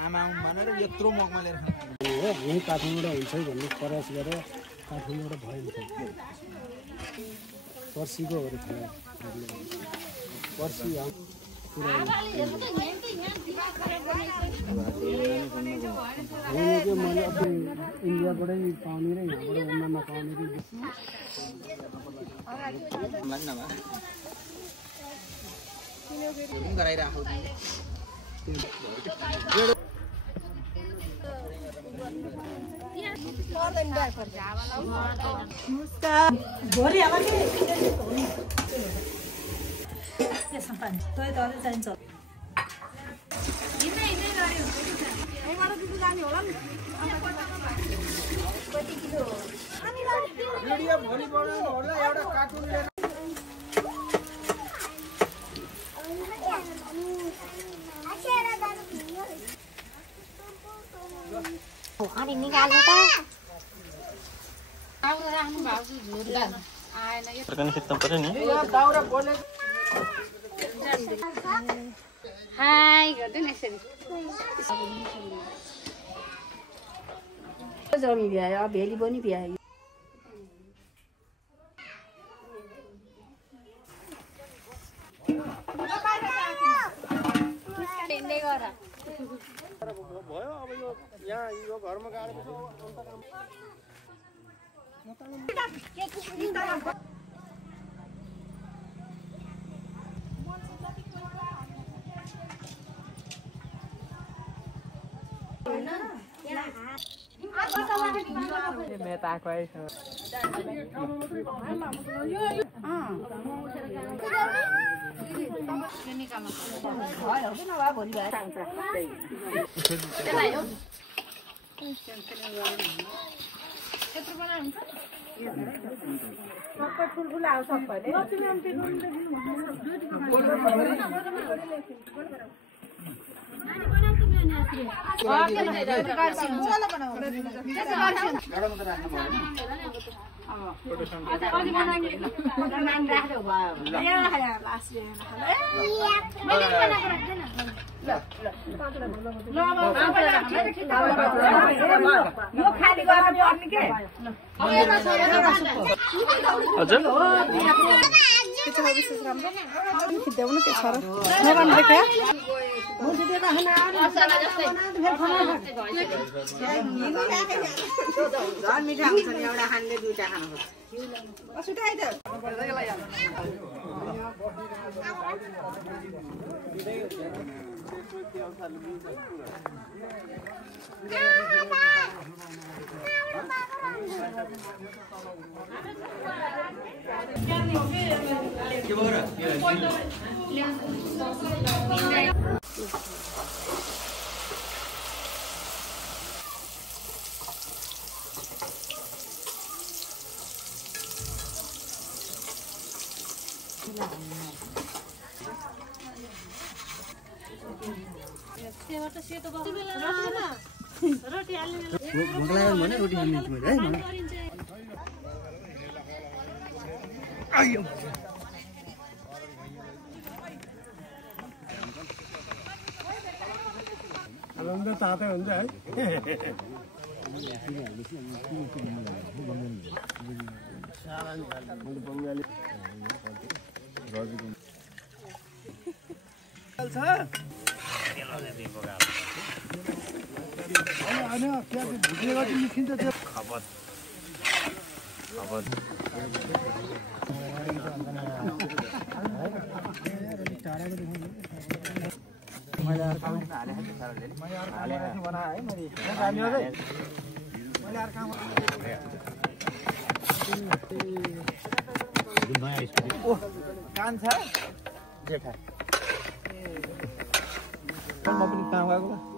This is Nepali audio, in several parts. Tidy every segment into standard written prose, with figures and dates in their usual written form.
आमा मानेर यत्रो मगमा लिएर यही काठमाडौँ हुन्छ भन्ने प्रयास गरेर काठमाडौँ भयो पर्सीको पर्सी मैले इन्डियाबाटै पाउने र यहाँबाट उनमा नपाउने गराइराखौ भोलि अब के त्यसमा पानी तै त चाहिन्छ हिँड्दै हिँड्दै गऱ्यो यहीँबाट दिदी जाने होला नि कति किलो भिडियो भोलि बनाउनु होला एउटा कार्टुन लिएर अनि निकाल्नु त आउनु राख्नु भएको झोरदार आएन यो पनि खिच्नु पर्यो नि दाउरा बोले हाय गर्दै न यसरी जमी भ्यायो भेली पनि भ्यायो हिँड्दै गर भयो अब यो यहाँ यो घरमा गाडेपछि रोटी हाल्ने है आयो आनन्द तातै हुन्छ है बङ्गाली कान छ जेठा म पनि कहाँ गएको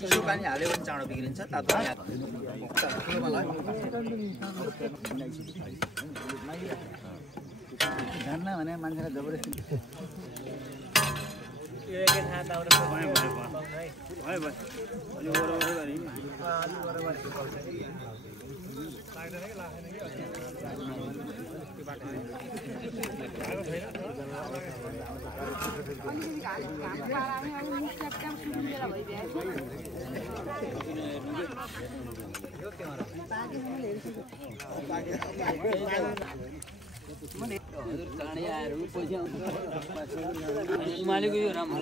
चिसो पानी हाल्यो भने चाँडो बिग्रिन्छ तातो जान्न भने मान्छेलाई जबरजस्ती उमालेको यो राम्रो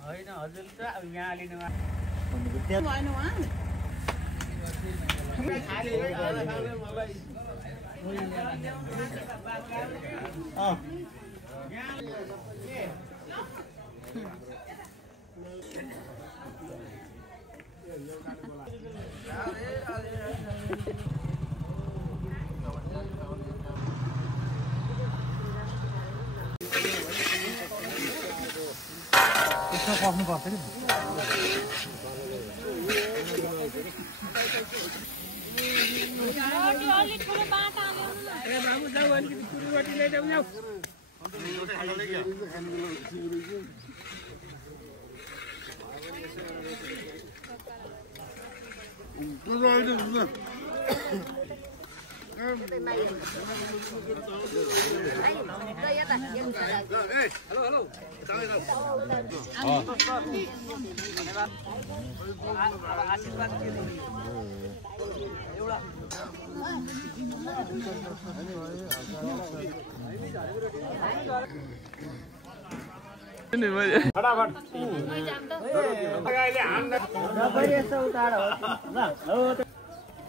होइन हजुर त अब यहाँ लिनु पक्नु पर्छ नि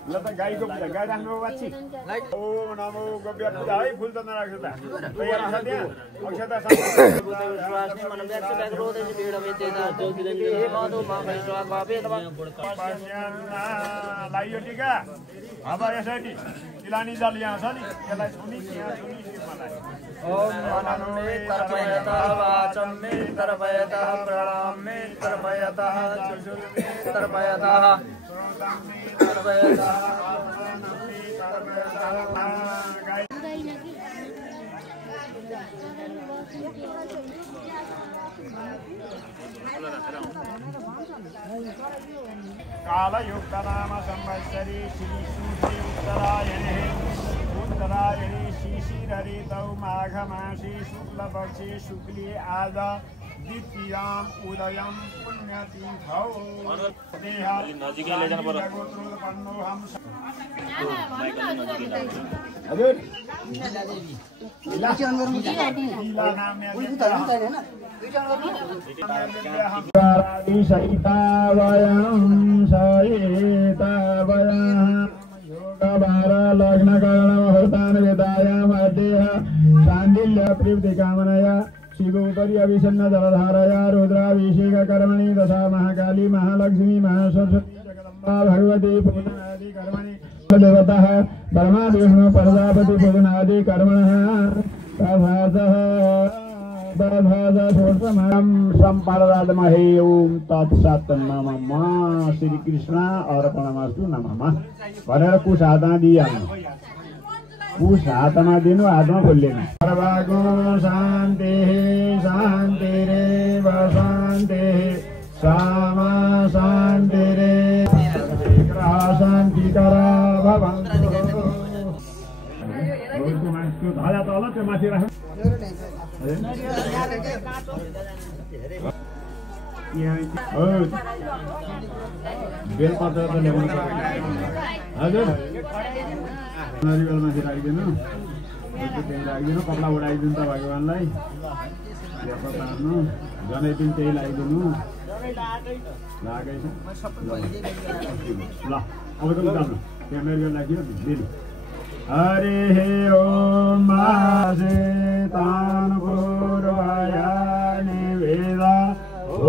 ल त गाईको पूजा गाई राख्नु बाछी ओम नमो गोब्य पूजा है फुल त नराख्छु त तयार छ त्यहाँ अक्षता स्वास्ति मन व्याख्या व्याग्रोदे भीड वेदेदा जोगिदे हे मधु मामै स्वाग भावे तब लाइयो टीका अब यसरी इलानी जल यहाँ छ नि यसलाई सुनि यहाँ सुनि मलाई ओम मनमे तर्पयतः वाचं मे तर्पयतः प्राणां मे तर्पयतः चक्षुर्मे तर्पयतः कालयुक्त नाम संवत्सरी श्री सूर्य उत्तरायणे उत्तरायणे शिशिरऋतौ माघमासे शुक्लपक्षे शुक्ले आज द्वितीयाम् उदयं पुण्यतिथौ नजिकै लैजानु पर्यो हजुर शान्तिल्यप्रीतिकामनया शिवोपरि अभिषन्न जलधारया रुद्राभिषेक कर्मणि तथा महाकाली महालक्ष्मी महासरस्वती जगदम्बा भगवती पूजनादि कर्मणि देवतः ब्रह्मा विष्णु प्रजापति पूजनादि कर्मणः सम्पादयामहे ओम तत्सत् नमः श्रीकृष्ण अर्पणमस्तु नमः भनेर कुश हातमा दिइहाल्नु कुश हातमा दिनु हातमा खोल्लेन सर्वगो शान्ति शान्तिरेव शान्तिः सामा शान्तिरेव ग्रह शान्तिकरा भवन्तु धारा तल त्यो माथि राख बेलपत्र त ल्याउनु हजुर नरिवल माथि राखिदिनु त्यही राखिदिनु कपडा उडाइदिनु त भगवान्लाई तार्नु जनै पनि त्यही लगाइदिनु लागेछ ल अब त उतार्नु त्यहाँ नरिवल राखियो दिनु हरे ओम तान पूर्वाया निवेद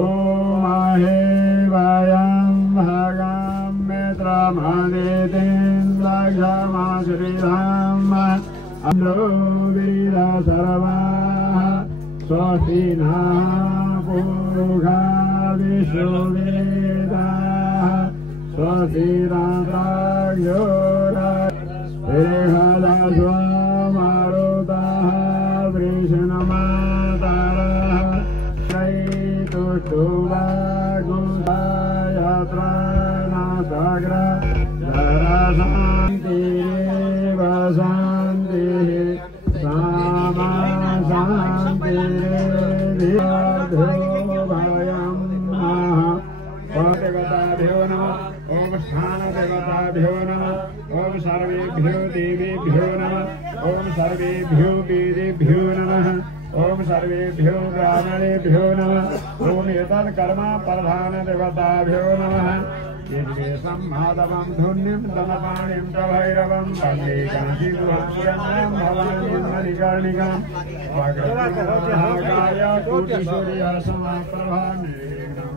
ओम हे वायं भागं मित्रमदितेन्द्रक्षमा श्रीराम अम्लोवीरा सर्वाः स्वस्ति नः पूर्वा विश्ववेदाः स्वस्ति राष्ट्राक्षोरा मारुतः वृषणमातरः चैतुष्टुवागुसायत्राणसग्र धरशान्तिरेव शान्तिः सामा शान्तिरेधिभयं देवताभ्यो नमः ओम स्थानदेवताभ्यो नमः ओम सर्वेभ्यो देवेभ्यो नमः ओम सर्वेभ्यो वेदेभ्यो नमः ओम सर्वेभ्यो ब्राह्मणेभ्यो नमः ओम एतत् कर्म प्रधान देवताभ्यो नमः यज्ञेशं माधवं धुन्यं दलपाणिं च भैरवं वन्दे काशीगुहां भवानीं मणिकर्णिकां वक्रतुण्डमहाकाय कोटिसूर्यसमप्रभा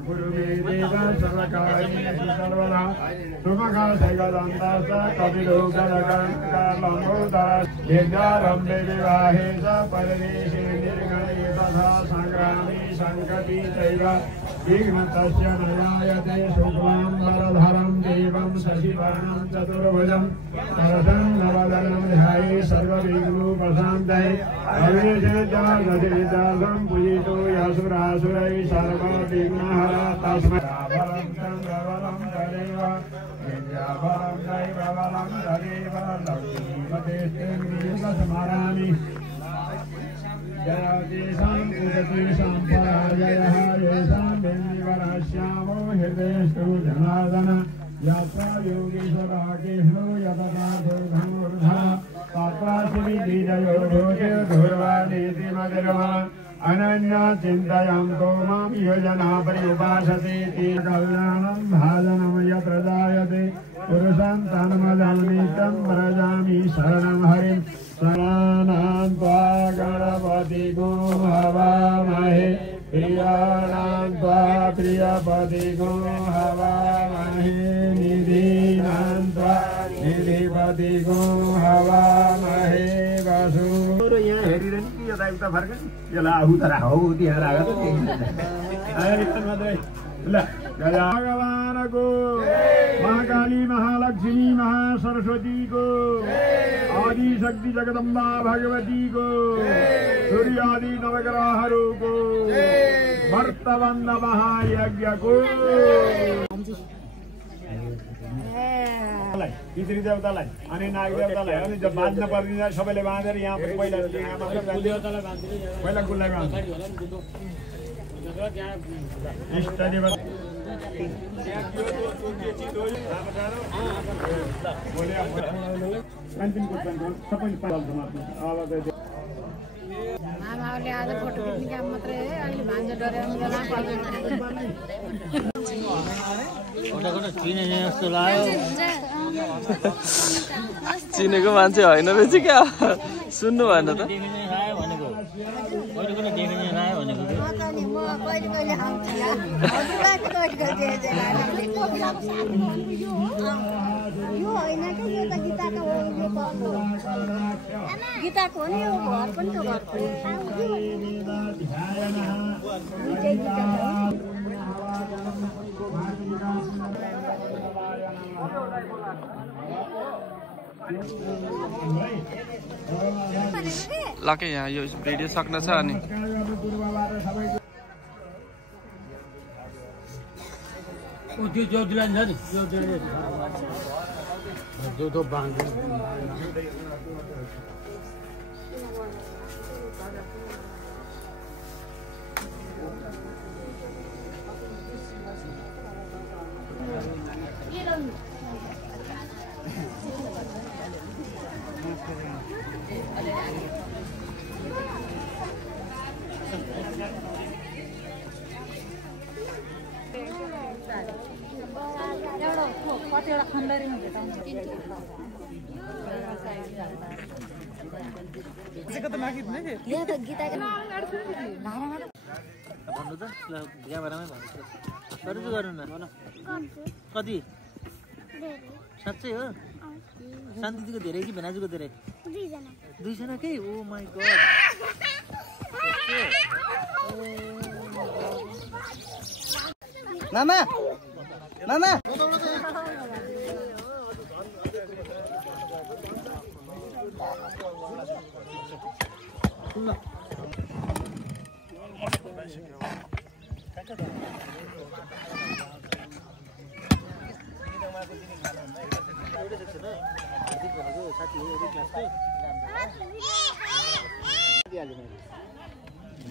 गुरुवे देवा सर्वकार्येषु सर्वदा सुमखा सैकदन्ताश्च कपिलोकलकङ्कलम्बोदरः विद्यारम्भे विवाहे च परदेशे निर्गणे तथा सङ्ग्रामे सङ्कटी चैव विघ्नतस्य न जायते शुक्लाम्बरधरं देवं शशिवर्णं चतुर्भुजं प्रसन्नवदनं ध्याये सर्वविघ्नोपशान्तये अविद्यादशं पूजितो यशुरासुरैः सर्वविघ्नहर तस्मै बलं चन्द्रबलं तदेव विद्याबलं दैवबलं तदेव लक्ष्मीपतेस्तेन्द्रियं स्मरामि जयतेषां पूजतेषां पराजयः येषां बिन्दिवरश्यामो हृदयस्तु जनार्दन यत्र योगीश्वरः कृष्णो यततार्थो धनुर्धरः तत्र श्रीविजयो भूतिर्धुर्वाणीति मधुरमा अनन्या चिन्तयां को मां योजना पर्युपासते ते कल्याणं भाजनं यत्र जायते पुरुषं तन्मदं व्रजामि शरणं हरिं शरणां त्वा गणपति गो हवामहे प्रियाणां त्वा प्रियपति गो हवामहे निधीनां त्वा निधिपति गो हवामहे वसु यहाँ हेरिरहने कि यता उता फर्कने यसलाई आफू त राखौ त्यहाँ राख ल भगवानको महाकाली महालक्ष्मी महासरस्वतीको आदिशक्ति जगदम्बा भगवतीको सूर्यादि नवग्रहहरूको व्रतबन्ध महायज्ञको पितृ देवतालाई अनि नाग देवतालाई अनि जब बाँध्न पर्ने सबैले बाँधेर यहाँ पहिला पहिला गुल्ला बाँध्छ इष्ट देवता आमाले आज फोटो खिच्ने काम मात्रै अहिले भान्जा डरेर चिनेको मान्छे होइन रहेछ क्या सुन्नु भएन त गीताको हो नि यो घर पनि त घर लके यहाँ यो भिडियो सक्न छ अनि जो बाँध्नु कतिवटा खण्डरी हुन्छ कति साँच्चै हो शान्तिको धेरै कि भेनाजुको धेरै दुईजना के ओ माई गॉड मामा मामा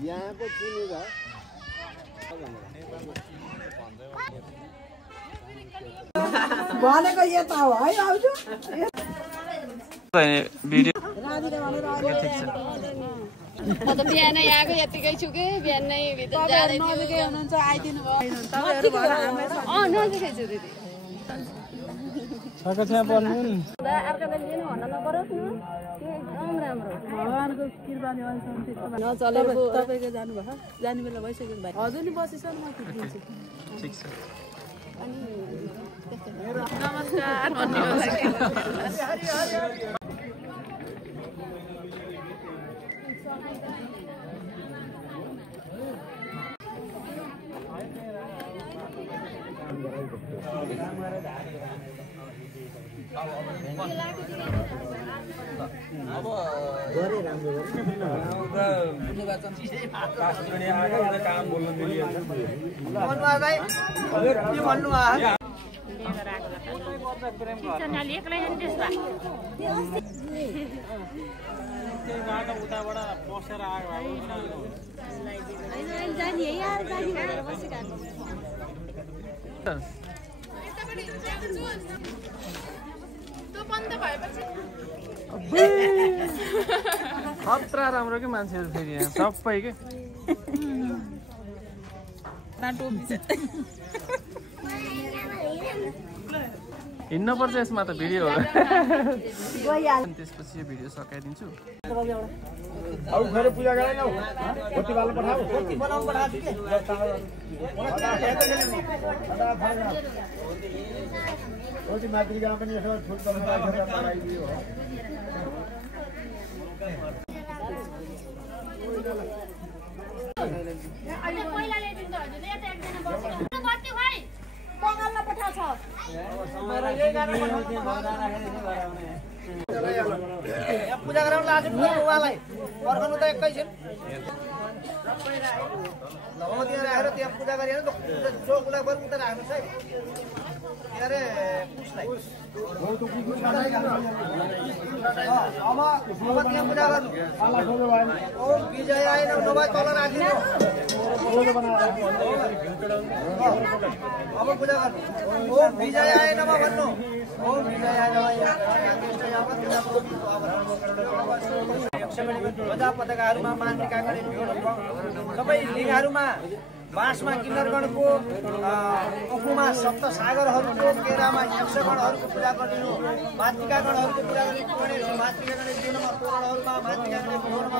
यहाँको चिनेर भनेको यता हो है आउँछु भिडियो म त बिहानै आएको यतिकै छु कि बिहानै भित्र जाँदै नजिकै हुनुहुन्छ आइदिनु भयो नजिकै छु दिदी छकछ्या पर्नु नि अर्को बेला दिनु भन्न नपरोस् न एकदम राम्रो भगवानको कृपाले नचलेको तपाईँको जानुभयो जाने बेला भइसक्यो भाइ हजुर नि बसिसक्नु म दिन्छु ठिक छ नमस्कार खतरा राम्रो के मान्छेहरू फेरि यहाँ सबै के हिँड्नु पर्छ यसमा त भिडियो हो त्यसपछि यो भिडियो सकाइदिन्छु अब घर पूजा गराइ न कति बाल पठाऊ कति बनाउनु पठाछु के कति मातृका पनि यसो फुल गर्न राखेर लगाइदियो अहिले पहिला ल्याइदिन्छ हजुरले यता एकजना बस्छ गति भाइ बङ्गालमा पठाउँछ पूजा गराउन आज उहाँलाई पर्खनु त एकैछिन भगवती राखेर त्यहाँ पूजा गरेर चोकलाई बरु उता राख्नुहोस् है के अरे उसलाई अब त्यहाँ पूजा गर्नु ओम विजयाय नमः तल राखिनु अब पूजा गर्नु ओम विजयाय नमः भन्नु ओम विजयाय नमः ध्वजा पताकाहरूमा मान्यता गरेको सबै लिङ्गहरूमा बाँसमा किन्नरगणको अफुमा सप्त सागरहरूको केरामा यक्षगणहरूको पूजा गरिदिनु मातृका गणहरूको पूजा गरिदिनु गणेश मातृका गणेश जीवनमा तोरणहरूमा मातृका गणेश तोरणमा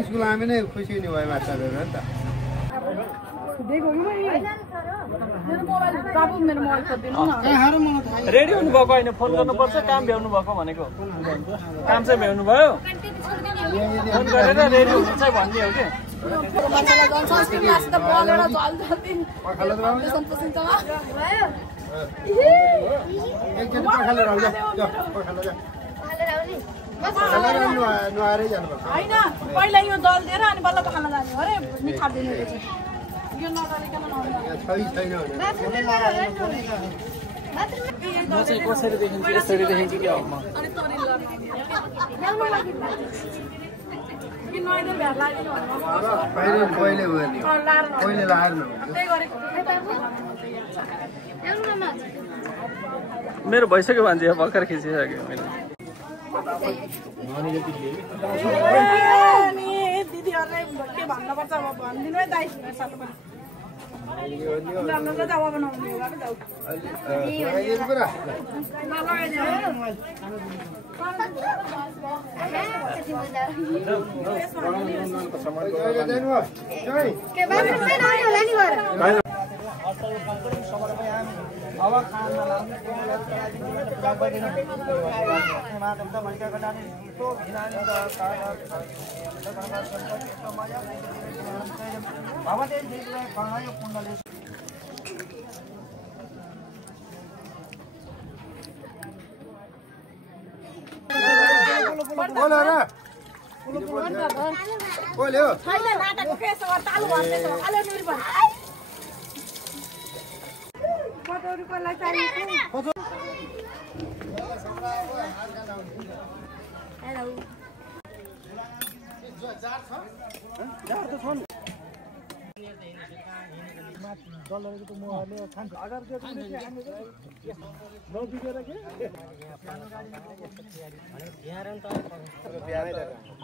स्कुल हामी नै खुसी हुने भयो माछाहरू नि त रेडी हुनुभएको होइन फोन गर्नुपर्छ काम भ्याउनु भएको भनेको काम चाहिँ भ्याउनु भयो फोन गरेर रेडी हुनुहुन्छ भन्ने हो कि होइन पहिला यो दल दिएर अनि बल्ल पखाल्न जाने हो अरे मिठा दिने रहेछ यो नगरिकन म चाहिँ कसरी देखिन्छु यसरी देखिन्छु क्या हो म मेरो भइसक्यो मान्छे भर्खर खिचिसक्यो मैले दिदीहरूले के भन्नुपर्छ अब भनिदिनु है दाइ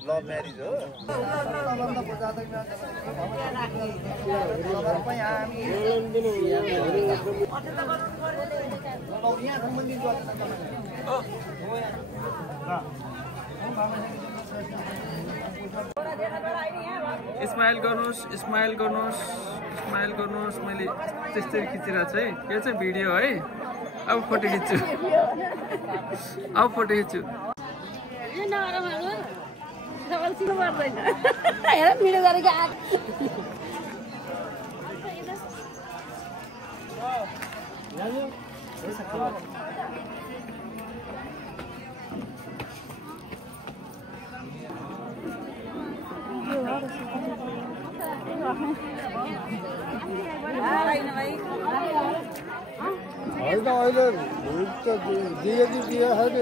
लभ म्यारिज हो स्माइल गर्नुहोस् स्माइल गर्नुहोस् स्माइल गर्नुहोस् मैले त्यस्तै खिचिरहेको छु है यो चाहिँ भिडियो है अब फोटो खिच्छु अब फोटो खिच्छु होइन अहिले दिए कि दिए होइन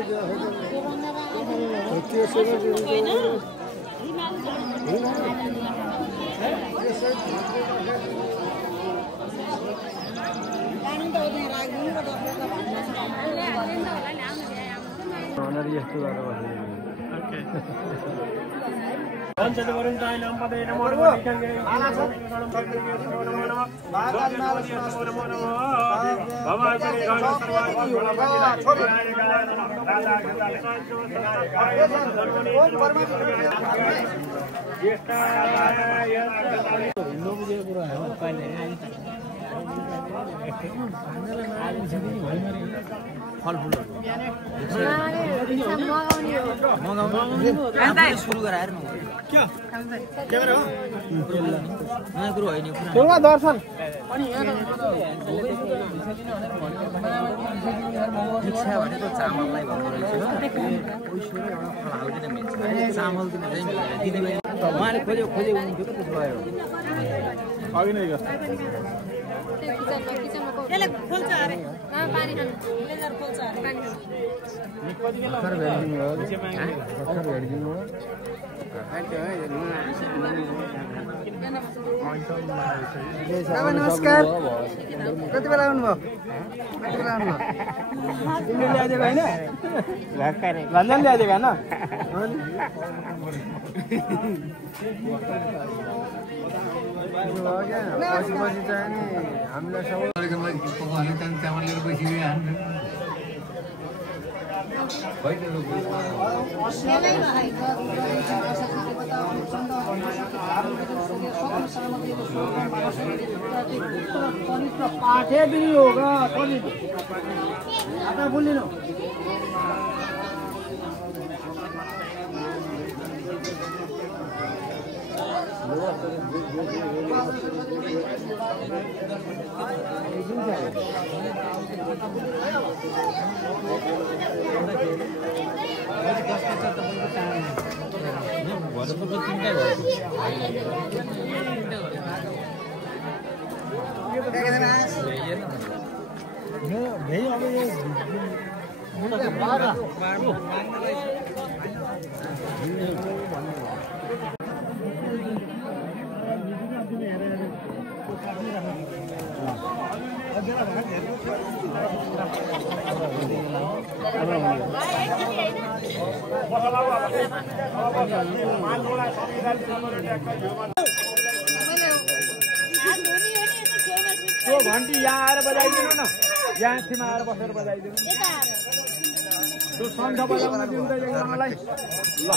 यस्तो गरेर फलफुलहरू सुरु गराएर नयाँ कुरो होइन दर्शन शिक्षा भनेको चामललाई भन्नु रहेछ पैसा एउटा फल हाल्दिन मिल्छ चामल दिने दिदीबहिनी उहाँले खोज्यो उनको त त्यसो भयो अघि नै खोल्छ अरे पानी खानु लेजर खोल्छ अरे पानी नमस्कार कति बेला आउनुभयो तिमीले ल्याइदिएको होइन लन्डन ल्याइदिएको होइन पछि चाहिँ नि हामीलाई पाठे भी होगा आता बोली ना तो घंटी यहाँ आएर बजाइदिनु न यहाँ थिमा आएर बसेर बजाइदिनु त्यो शङ्ख बजाउन दिन्छ एकजनालाई ल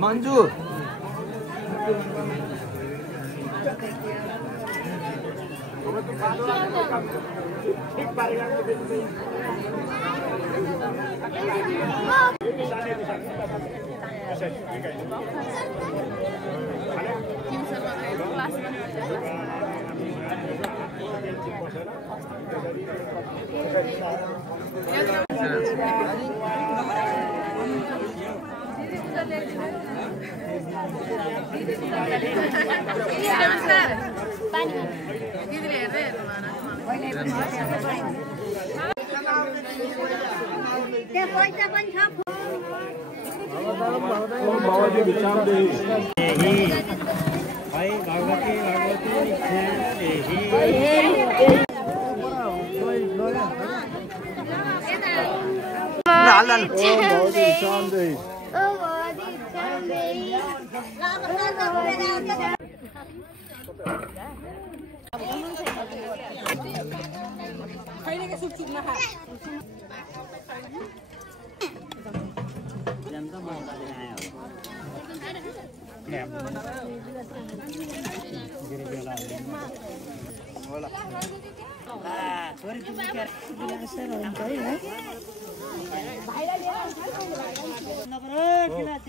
मंजू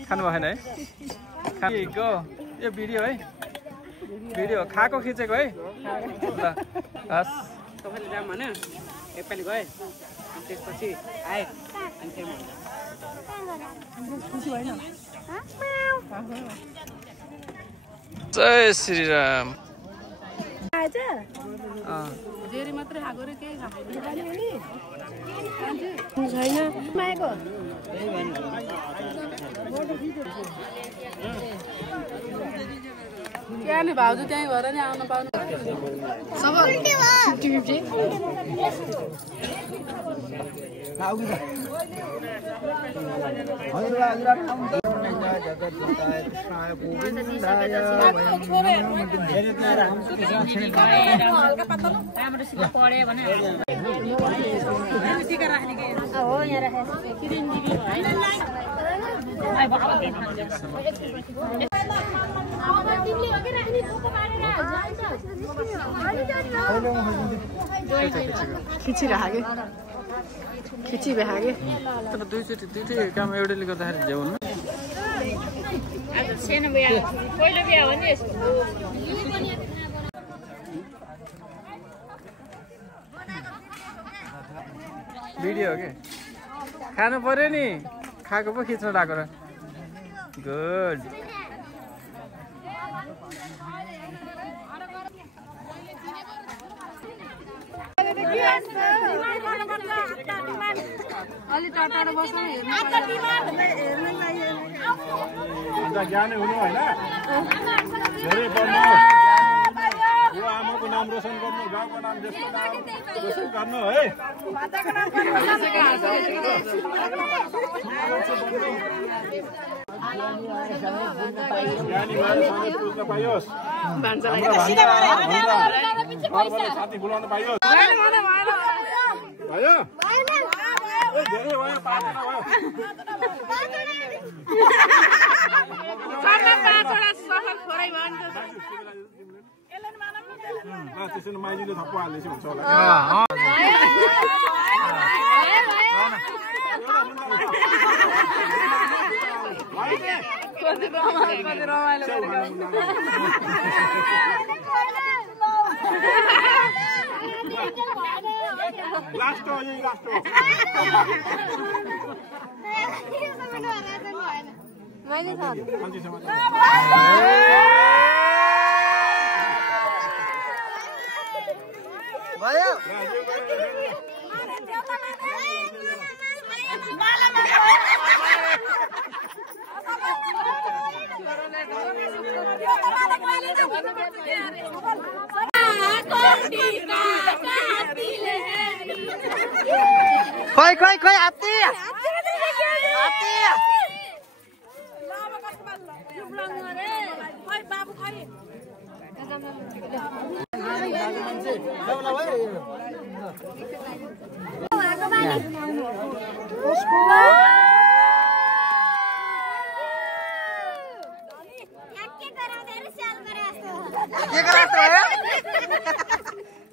खानु भएन है खाएको यो भिडियो है भिडियो खाएको खिचेको है ल हस् तपाईँले जाम भने एकपालि गए अनि त्यसपछि आए अनि जय श्री राम जेरी मात्रै खाएको रे केही छैन माएको त्यहाँ नि भाउजू त्यहीँ भएर नि आउन पाउनु खिचिराखे खिचिबेहागे तर दुईचोटि काम एउटैले गर्दाखेरि झ्याउनु सानो बिहा पहिलो बिहा हो नि भिडियो हो के खानु पर्यो नि खाएको पो खिच्न डाको र गुड अलि टाढा बस्नु ज्ञानै हुनु होइन धेरै पढ्नु यो आमाको नाम रोशन गर्नु गाउँको नाम देशको नाम रोशन गर्नु है ज्ञानी भएर सँगै पुज्न पाइयोस् साथी बोलाउन पाइयोस् भयो धेरै भयो त्यसरी माइलीले थप्पो हाल्दैछ हुन्छ होला लास्ट हो यही लास्ट हो मैले थाहा भयो खोइ खोइ खोइ हात्ती हात्ती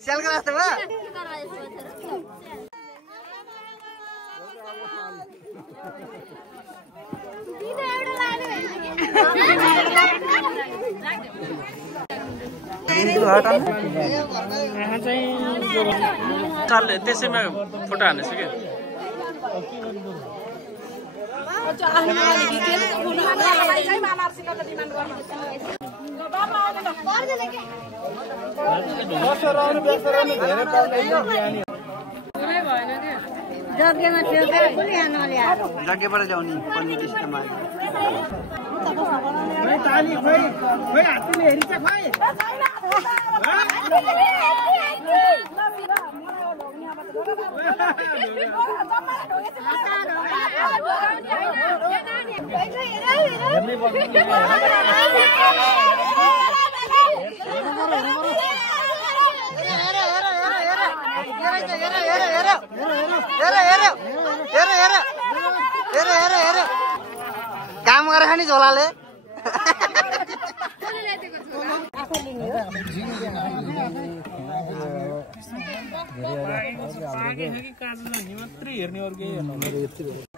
सेल रास्ता भयो त्यसैमा फोटो हान्दैछु क्या जग्गाबाट ल्याउने पन्नी सिस्टममा ताली खोइ खोइ हात्तीले हेरिन्छ खोइ काम गरेर नि झोलाले मात्रै हेर्ने अर्कै